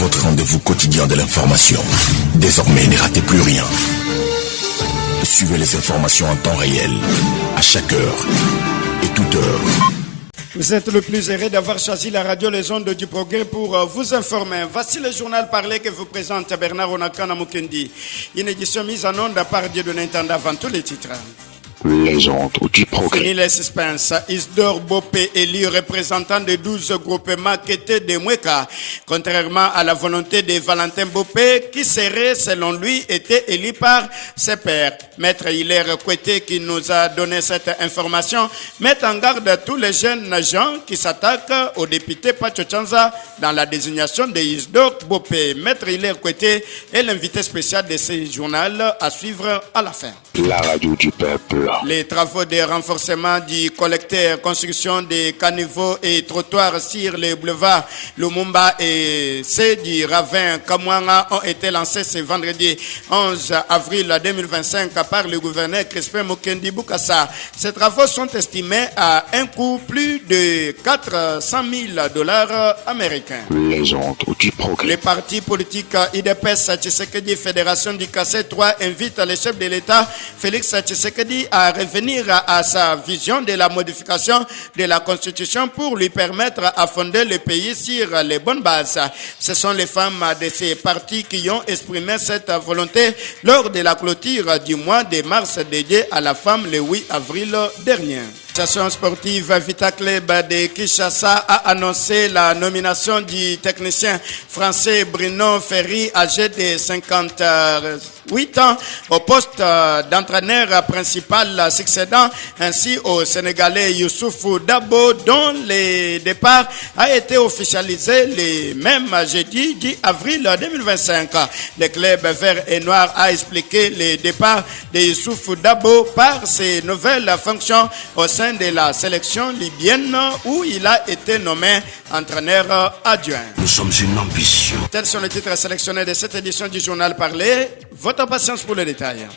votre rendez-vous quotidien de l'information. Désormais, ne ratez plus rien. Suivez les informations en temps réel, à chaque heure et toute heure. Vous êtes le plus heureux d'avoir choisi la radio Les Ondes du Progrès pour vous informer. Voici le journal parlé que vous présente Bernard Onakana Mukendi. Une édition mise en onde par Dieudonné Ntanda avant tous les titres. Les Ondes du Progrès. Fini les suspens. Isidore Bopé, élu représentant de 12 groupements quêtés de Mweka, contrairement à la volonté de Valentin Bopé, qui serait, selon lui, été élu par ses pairs. Maître Hilaire Koueté, qui nous a donné cette information, met en garde tous les jeunes gens qui s'attaquent au député Pacho Chanza dans la désignation de Isidore Bopé. Maître Hilaire Koueté est l'invité spécial de ce journal à suivre à la fin. La radio du peuple. Les travaux de renforcement du collecteur, construction des caniveaux et trottoirs sur les boulevards Lumumba et ceux du ravin Kamwanga ont été lancés ce vendredi 11 avril 2025 par le gouverneur Crispin Mukendi Bukassa. Ces travaux sont estimés à un coût plus de $400,000 américains. Les Ondes du Progrès. Les partis politiques IDPS, Tshisekedi, Fédération du Kassai 3 invitent le chef de l'État, Félix Tshisekedi, à revenir à sa vision de la modification de la Constitution pour lui permettre à fonder le pays sur les bonnes bases. Ce sont les femmes de ces partis qui ont exprimé cette volonté lors de la clôture du mois de mars dédié à la femme le 8 avril dernier. L'association sportive Vita Club de Kinshasa a annoncé la nomination du technicien français Bruno Ferry, âgé de 58 ans, au poste d'entraîneur principal succédant ainsi au Sénégalais Youssoufou Dabo, dont le départ a été officialisé le même jeudi 10 avril 2025. Le club vert et noir a expliqué le départ de Youssoufou Dabo par ses nouvelles fonctions au sein de la sélection libyenne où il a été nommé entraîneur adjoint. Nous sommes une ambition. Tels sont les titres sélectionnés de cette édition du journal parlé. Votre patience pour le détail.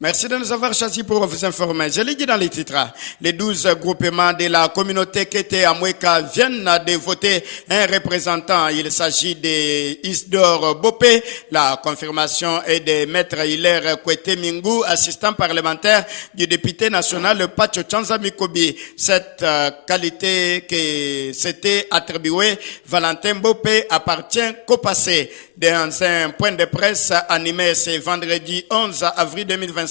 Merci de nous avoir choisis pour vous informer. Je l'ai dit dans les titres. Les 12 groupements de la communauté Kété à Mweka viennent de voter un représentant. Il s'agit de Isidore Bopé. La confirmation est de Maître Hilaire Koueté Mingou, assistant parlementaire du député national Pacho Chanza Mikobi. Cette qualité que s'était attribuée Valentin Bopé appartient qu'au passé. Dans un point de presse animé ce vendredi 11 avril 2025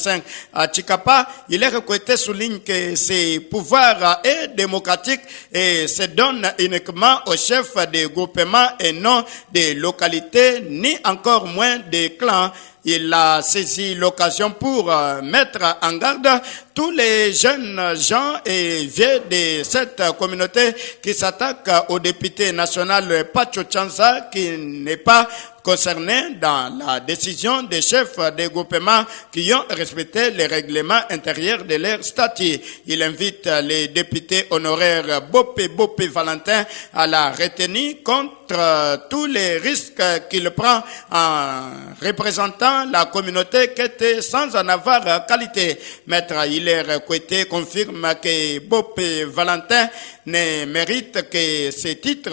à Chikapa, Hilaire Koueté souligne que ce pouvoir est démocratique et se donne uniquement aux chefs des groupements et non des localités, ni encore moins des clans. Il a saisi l'occasion pour mettre en garde tous les jeunes gens et vieux de cette communauté qui s'attaquent au député national Pacho Chanza, qui n'est pas concerné dans la décision des chefs des groupements qui ont respecté les règlements intérieurs de leur statut. Il invite les députés honoraires Bopé Valentin à la retenir contre tous les risques qu'il prend en représentant la communauté qui était sans en avoir qualité. Maître Hilaire Koueté confirme que Bopé Valentin ne mérite que ce titre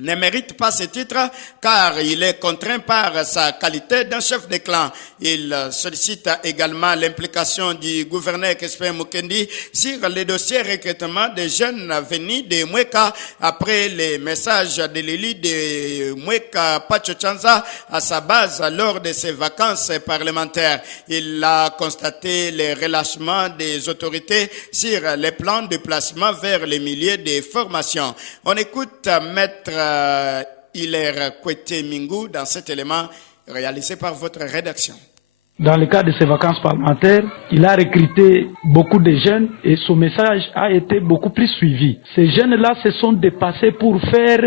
ne mérite pas ce titre car il est contraint par sa qualité d'un chef de clan. Il sollicite également l'implication du gouverneur Crispin Mukendi sur les dossiers recrutement des jeunes venus de Mweka après les messages de l'élu de Mweka Pacho Chanza à sa base lors de ses vacances parlementaires. Il a constaté le relâchement des autorités sur les plans de placement vers les milieux de formation. On écoute Maître Hilaire Koueté Mingou dans cet élément réalisé par votre rédaction. Dans le cadre de ses vacances parlementaires, il a recruté beaucoup de jeunes et son message a été beaucoup plus suivi. Ces jeunes-là se sont dépassés pour faire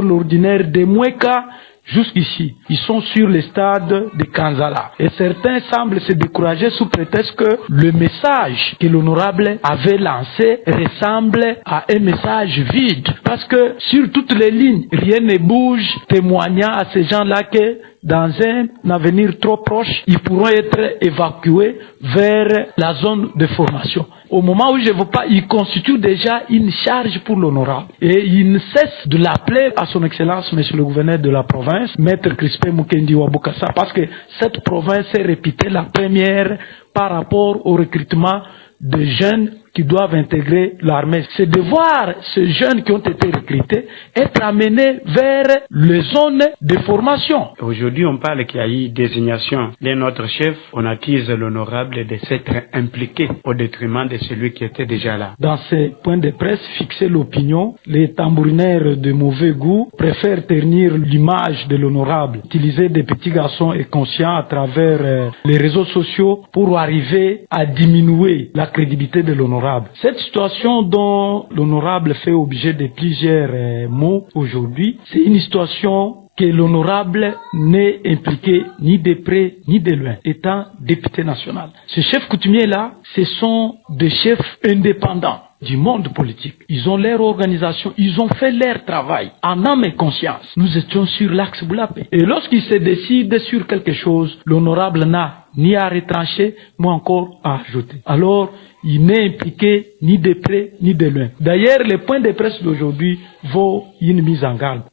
l'ordinaire de Mweka jusqu'ici. Ils sont sur le stade de Kanzala. Et certains semblent se décourager sous prétexte que le message que l'honorable avait lancé ressemble à un message vide. Parce que sur toutes les lignes, rien ne bouge, témoignant à ces gens-là que dans un avenir trop proche, ils pourront être évacués vers la zone de formation. Au moment où je ne veux pas, il constitue déjà une charge pour l'honorable. Et il ne cesse de l'appeler à son excellence, monsieur le gouverneur de la province, maître Crispin Mukendi Wabukasa, parce que cette province est réputée la première par rapport au recrutement de jeunes qui doivent intégrer l'armée. C'est de voir ces jeunes qui ont été recrutés être amenés vers les zones de formation. Aujourd'hui, on parle qu'il y a eu désignation de notre chef. On accuse l'honorable de s'être impliqué au détriment de celui qui était déjà là. Dans ces points de presse, fixer l'opinion, les tambourinaires de mauvais goût préfèrent ternir l'image de l'honorable, utiliser des petits garçons inconscients à travers les réseaux sociaux pour arriver à diminuer la crédibilité de l'honorable. Cette situation dont l'honorable fait objet de plusieurs mots aujourd'hui, c'est une situation que l'honorable n'est impliqué ni de près ni de loin, étant député national. Ces chefs coutumiers-là, ce sont des chefs indépendants du monde politique. Ils ont leur organisation, ils ont fait leur travail en âme et conscience. Nous étions sur l'axe Boulapé. Et lorsqu'ils se décident sur quelque chose, l'honorable n'a ni à retrancher, ni encore à ajouter. Alors, il n'est impliqué ni de près ni de loin. D'ailleurs, le point de presse d'aujourd'hui vaut une mise en garde.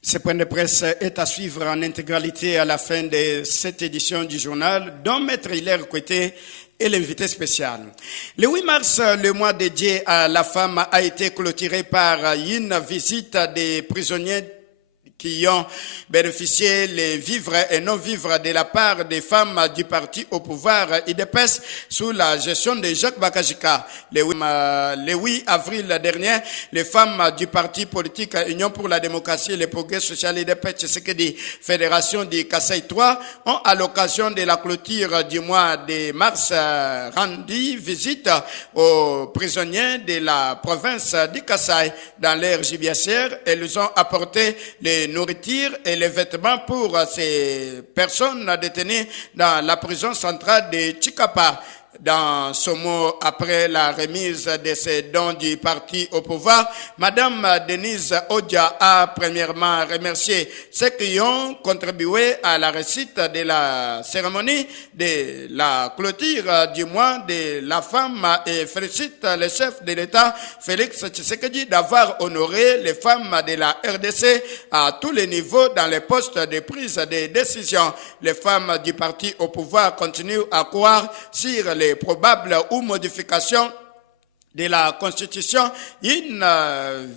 Ce point de presse est à suivre en intégralité à la fin de cette édition du journal, dont Maître Hilaire Kouété est l'invité spécial. Le 8 mars, le mois dédié à la femme a été clôturé par une visite des prisonniers qui ont bénéficié les vivres et non-vivres de la part des femmes du parti au pouvoir IDPS sous la gestion de Jacques Bakajika. Le 8 avril dernier, les femmes du parti politique Union pour la démocratie et le progrès social IDPS Tshisekedi Fédération du Kasaï 3 ont à l'occasion de la clôture du mois de mars rendu visite aux prisonniers de la province du Kasaï dans leur gibiacière. Elles ont apporté les nourriture et les vêtements pour ces personnes détenues dans la prison centrale de Chikapa. Dans ce mot, après la remise de ces dons du parti au pouvoir, Madame Denise Odia a premièrement remercié ceux qui ont contribué à la réussite de la cérémonie de la clôture du mois de la femme et félicite le chef de l'État, Félix Tshisekedi, d'avoir honoré les femmes de la RDC à tous les niveaux dans les postes de prise de décision. Les femmes du parti au pouvoir continuent à croire sur les probables ou modifications de la Constitution, une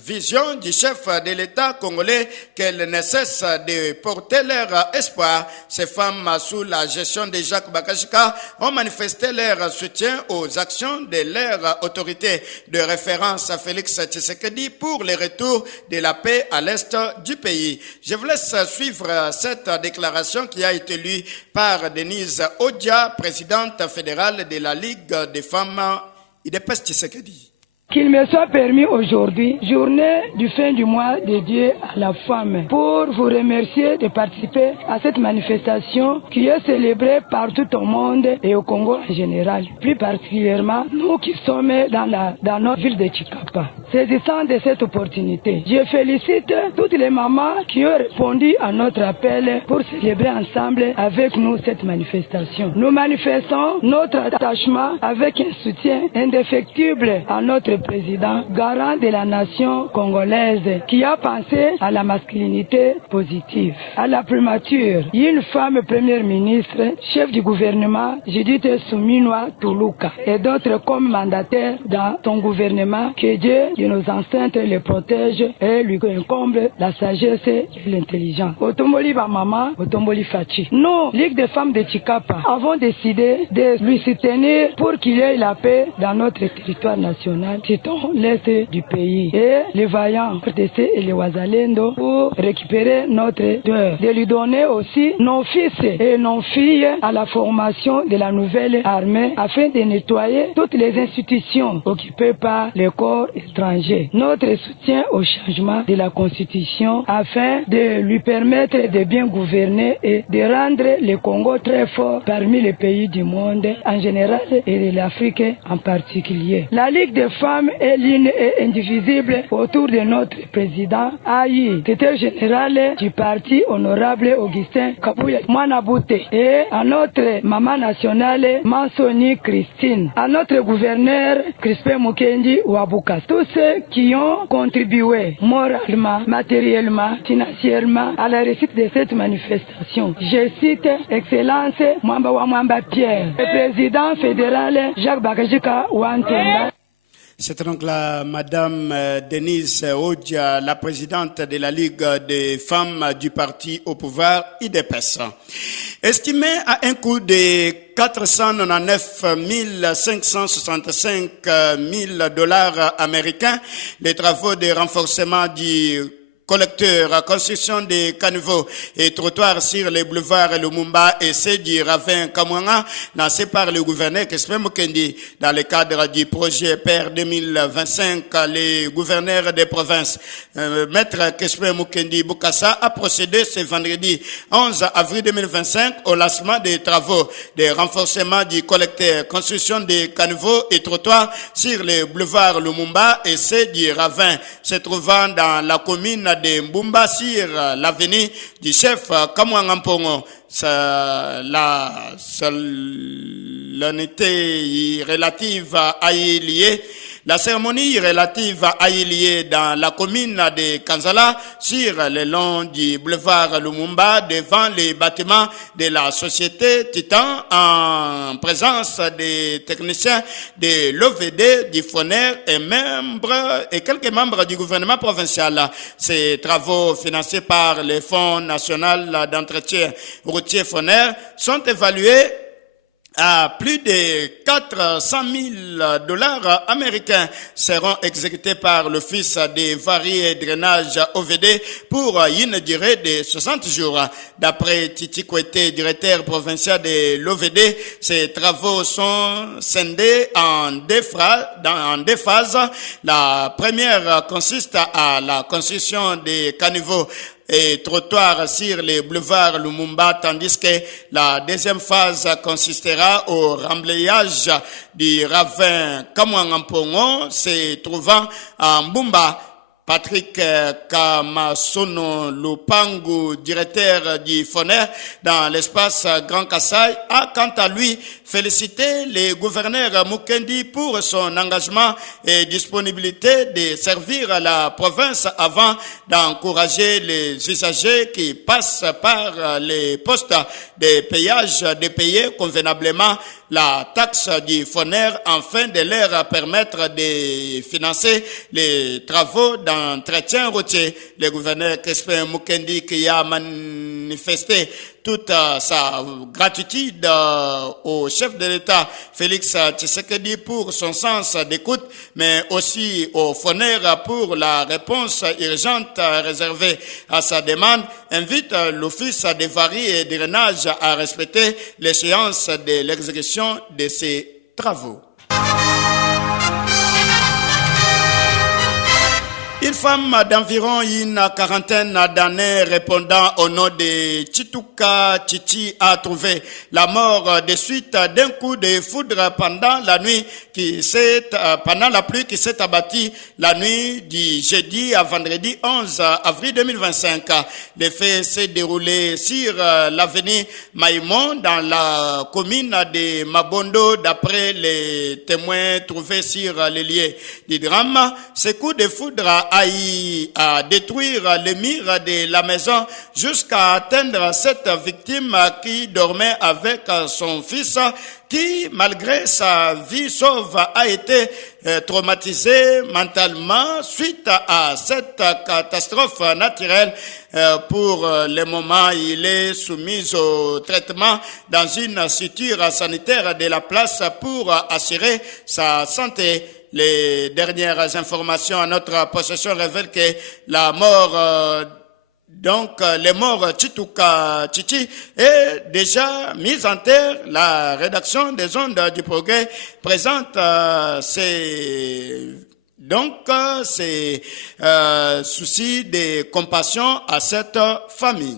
vision du chef de l'État congolais qu'elle ne cesse de porter leur espoir. Ces femmes, sous la gestion de Jacques Bakajika, ont manifesté leur soutien aux actions de leur autorité de référence à Félix Tshisekedi pour le retour de la paix à l'est du pays. Je vous laisse suivre cette déclaration qui a été lue par Denise Odia, présidente fédérale de la Ligue des femmes IDPS Tshisekedi. Qu'il me soit permis aujourd'hui, journée du fin du mois dédiée à la femme, pour vous remercier de participer à cette manifestation qui est célébrée partout au monde et au Congo en général. Plus particulièrement, nous qui sommes dans notre ville de Chikapa. Saisissant de cette opportunité, je félicite toutes les mamans qui ont répondu à notre appel pour célébrer ensemble avec nous cette manifestation. Nous manifestons notre attachement avec un soutien indéfectible à notre président, garant de la nation congolaise, qui a pensé à la masculinité positive, à la primature. Une femme première ministre, chef du gouvernement, Judith Suminwa Tuluka, et d'autres comme mandataires dans son gouvernement, que Dieu de nos ancêtres les protège et lui incombe la sagesse et l'intelligence. Otomboli Bamama, Otomboli Fachi. Nous, Ligue des femmes de Chikapa, avons décidé de lui soutenir pour qu'il y ait la paix dans notre territoire national, citons l'est du pays, et les vaillants RDC et les Wazalendo pour récupérer notre terre, de lui donner aussi nos fils et nos filles à la formation de la nouvelle armée afin de nettoyer toutes les institutions occupées par les corps étrangers. Notre soutien au changement de la Constitution afin de lui permettre de bien gouverner et de rendre le Congo très fort parmi les pays du monde en général et de l'Afrique en particulier. La Ligue des femmes femme est l'une et indivisible autour de notre président AI, secrétaire général du parti honorable Augustin Kabuya Mwanabute, et à notre maman nationale Mansoni Christine, à notre gouverneur Crispin Mukendi Wabuka, tous ceux qui ont contribué moralement, matériellement, financièrement à la réussite de cette manifestation. Je cite Excellence Mwamba wa Mwamba Pierre, le président fédéral Jacques Bakajika Wantonda. C'est donc la Madame Denise Odja, la présidente de la Ligue des femmes du parti au pouvoir IDPS. Estimé à un coût de 499 565 000 dollars américains, les travaux de renforcement du collecteur, construction des caniveaux et trottoirs sur les boulevards Lumumba et ceux du ravin Kamwanga, lancés par le gouverneur Crispin Mukendi. Dans le cadre du projet PER 2025, les gouverneurs des provinces, Maître Crispin Mukendi Bukassa, a procédé ce vendredi 11 avril 2025 au lancement des travaux de renforcement du collecteur, construction des caniveaux et trottoirs sur les boulevards Lumumba et ceux du ravin, se trouvant dans la commune de Mbumba sur l'avenue du chef Kamwanga Mpongo. La solennité relative à y lier. La cérémonie relative à y lier dans la commune de Kanzala sur le long du boulevard Lumumba devant les bâtiments de la société Titan en présence des techniciens de l'OVD, du FONER et quelques membres du gouvernement provincial. Ces travaux financés par le Fonds national d'entretien routier FONER sont évalués à plus de 400 000 dollars américains, seront exécutés par l'Office des varies et drainage OVD pour une durée de 60 jours. D'après Titi Kwete, directeur provincial de l'OVD, ces travaux sont scindés en deux phases. La première consiste à la construction des caniveaux et trottoirs sur les boulevards Lumumba, tandis que la deuxième phase consistera au remblayage du ravin Kamwanga Mpongo, se trouvant à Mbumba. Patrick Kamasono Lupangu, directeur du FONER dans l'espace Grand Kassai, a quant à lui félicité le gouverneur Mukendi pour son engagement et disponibilité de servir la province avant d'encourager les usagers qui passent par les postes de péage de payer convenablement la taxe du FONER afin de leur permettre de financer les travaux d'entretien routier. Le gouverneur Crispin Mukendi, qui a manifesté toute sa gratitude au chef de l'État Félix Tshisekedi pour son sens d'écoute, mais aussi au FONER pour la réponse urgente réservée à sa demande, invite l'Office des varies et drainage à respecter l'échéance de l'exécution de ces travaux. Une femme d'environ une quarantaine d'années répondant au nom de Chituka Chichi a trouvé la mort de suite d'un coup de foudre pendant la pluie qui s'est abattue la nuit du jeudi à vendredi 11 avril 2025. Le fait s'est déroulé sur l'avenue Maïmon dans la commune de Mabondo d'après les témoins trouvés sur les lieux du drame. Ce coup de foudre a eu à détruire les murs de la maison jusqu'à atteindre cette victime qui dormait avec son fils qui, malgré sa vie sauve, a été traumatisé mentalement suite à cette catastrophe naturelle. Pour le moment, il est soumis au traitement dans une structure sanitaire de la place pour assurer sa santé. Les dernières informations à notre possession révèlent que la mort le mort Chituka Chichi est déjà mise en terre. La rédaction des Ondes du Progrès présente ses soucis de compassion à cette famille.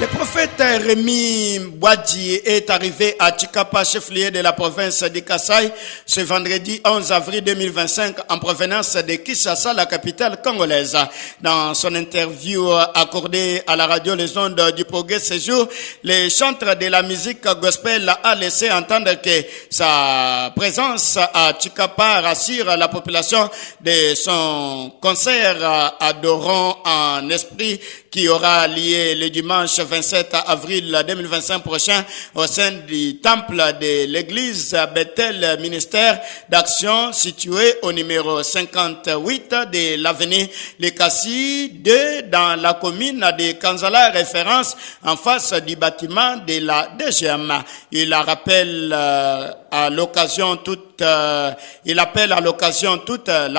Le prophète fait, Rémi Boadi est arrivé à Chikapa, chef-lieu de la province de Kasaï, ce vendredi 11 avril 2025, en provenance de Kinshasa, la capitale congolaise. Dans son interview accordée à la radio Les Ondes du Progrès ce jour, le chanteur de la musique gospel a laissé entendre que sa présence à Chikapa rassure la population de son concert Adorons en esprit qui aura lieu le dimanche 27 avril 2025 prochain au sein du temple de l'église Bethel Ministère d'Action situé au numéro 58 de l'avenue Lekassi 2 dans la commune de Kanzala, référence en face du bâtiment de la DGM. Il appelle à l'occasion toute la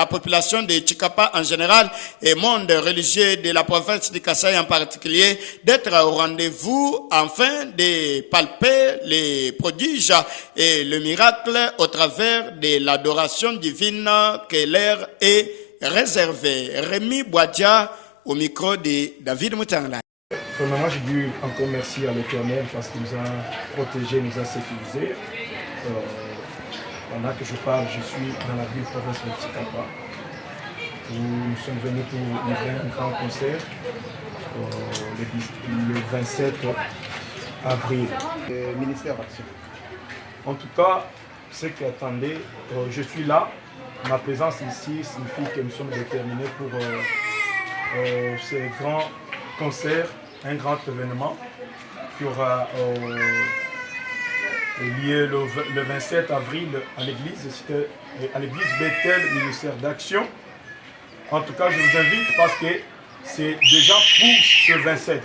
population de Chikapa en général et monde religieux de la province de Kasaï en particulier d'être au rendez-vous afin de palper les prodiges et le miracle au travers de l'adoration divine que leur est réservée. Rémi Boadia au micro de David Moutangla. Premièrement, j'ai dû encore merci à l'Éternel parce qu'il nous a protégés, nous a sécurisés. Pendant que je parle, je suis dans la ville province de Chikapa. Nous sommes venus pour livrer un grand concert le 27 avril. Le ministère d'Action. En tout cas, ce qui attendait, je suis là. Ma présence ici signifie que nous sommes déterminés pour ce grand concert, un grand événement qui aura lieu le 27 avril à l'église Bethel, ministère d'Action. En tout cas, je vous invite parce que c'est déjà pour ce 27.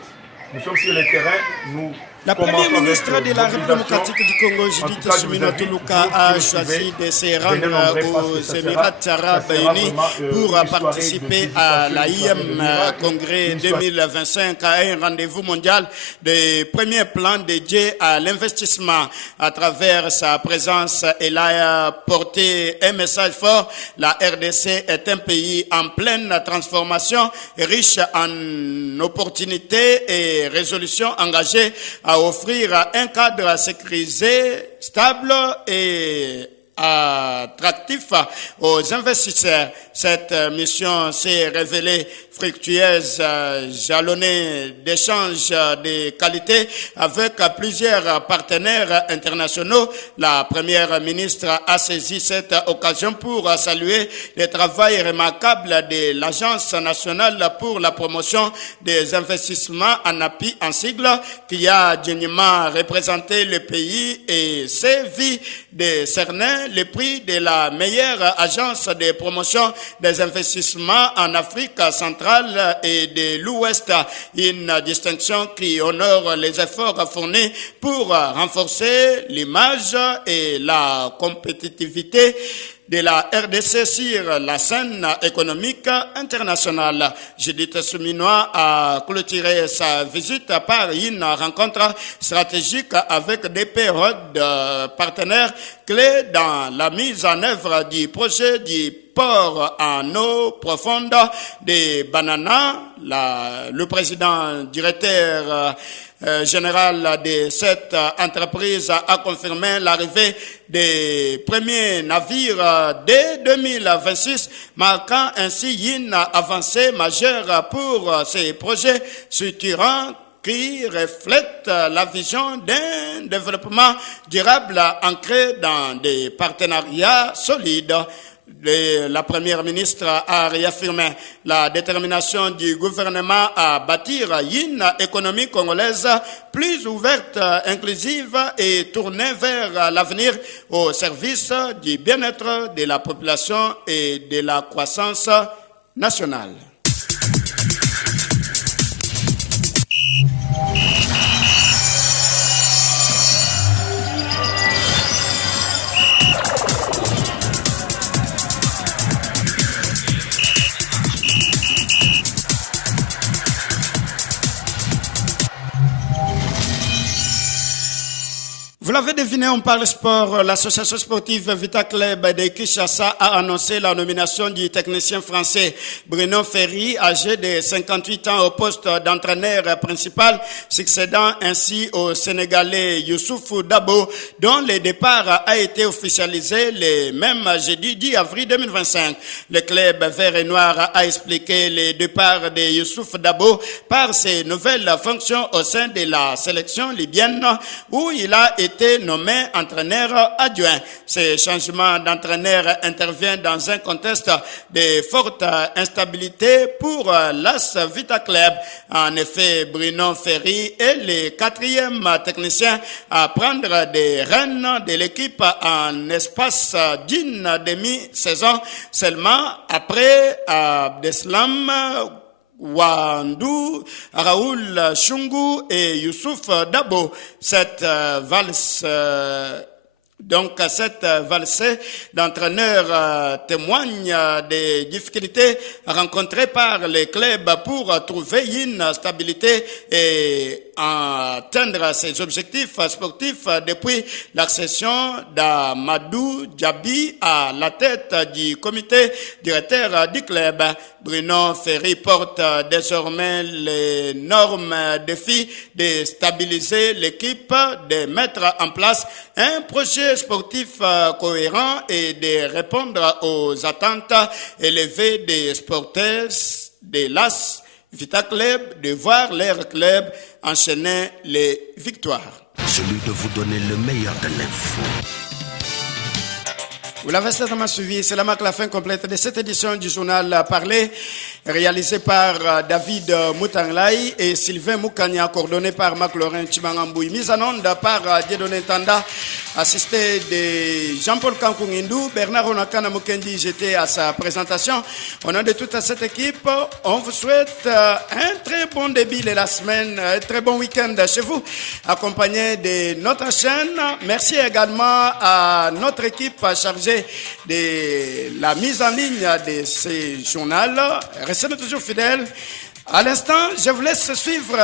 Nous sommes sur le terrain, nous La première ministre de la République démocratique du Congo, Judith Suminwa Tuluka, a choisi de se rendre aux Émirats arabes unis pour participer à l'AIM Congrès 2025, à un rendez-vous mondial de premier plan dédié à l'investissement. À travers sa présence, elle a porté un message fort. La RDC est un pays en pleine transformation, riche en opportunités et résolutions engagées à offrir un cadre sécurisé, stable et attractif aux investisseurs. Cette mission s'est révélée fructueuse, jalonnée d'échanges de qualité avec plusieurs partenaires internationaux. La première ministre a saisi cette occasion pour saluer le travail remarquable de l'Agence nationale pour la promotion des investissements ANAPI en sigle, qui a dignement représenté le pays et servi de cerner le prix de la meilleure agence de promotion des investissements en Afrique centrale et de l'Ouest, une distinction qui honore les efforts fournis pour renforcer l'image et la compétitivité de la RDC sur la scène économique internationale. Judith Suminwa a clôturé sa visite par une rencontre stratégique avec des partenaires clés dans la mise en œuvre du projet du port en eau profonde de Banana. Le président directeur général de cette entreprise a confirmé l'arrivée des premiers navires dès 2026, marquant ainsi une avancée majeure pour ces projets structurants qui reflète la vision d'un développement durable ancré dans des partenariats solides. La première ministre a réaffirmé la détermination du gouvernement à bâtir une économie congolaise plus ouverte, inclusive et tournée vers l'avenir au service du bien-être de la population et de la croissance nationale. Vous l'avez deviné, on parle sport. L'association sportive Vita Club de Kinshasa a annoncé la nomination du technicien français Bruno Ferry, âgé de 58 ans, au poste d'entraîneur principal, succédant ainsi au Sénégalais Youssouf Dabo, dont le départ a été officialisé le même jeudi 10 avril 2025. Le club vert et noir a expliqué le départ de Youssouf Dabo par ses nouvelles fonctions au sein de la sélection libyenne, où il a été nommé entraîneur adjoint. Ce changement d'entraîneur intervient dans un contexte de forte instabilité pour l'AS Vita Club. En effet, Bruno Ferry est le 4e technicien à prendre des rênes de l'équipe en espace d'une demi-saison, seulement après Abdeslam Wandou, Raoul Chungu et Youssouf Dabo. Cette valse d'entraîneurs témoigne des difficultés rencontrées par les clubs pour trouver une stabilité et atteindre ses objectifs sportifs depuis l'accession d'Amadou Djabi à la tête du comité directeur du club. Bruno Ferry porte désormais l'énorme défi de stabiliser l'équipe, de mettre en place un projet sportif cohérent et de répondre aux attentes élevées des sportifs de l'AS Vita Club, de voir leur club enchaîner les victoires. Celui de vous donner le meilleur de l'info. Vous l'avez certainement suivi, c'est la marque la fin complète de cette édition du journal Parler, réalisé par David Moutanglai et Sylvain Moukania, coordonné par Marc-Laurent Chimangamboui, mise en onde par Dieudonné Tanda, assisté de Jean-Paul Kankungindou, Bernard Onakana Mukendi, j'étais à sa présentation. Au nom de toute cette équipe, on vous souhaite un très bon début de la semaine, un très bon week-end chez vous, accompagné de notre chaîne. Merci également à notre équipe chargée de la mise en ligne de ce journal. Restez toujours fidèles. À l'instant, je vous laisse suivre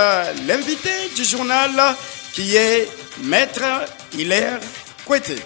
l'invité du journal qui est Maître Hilaire Koueté.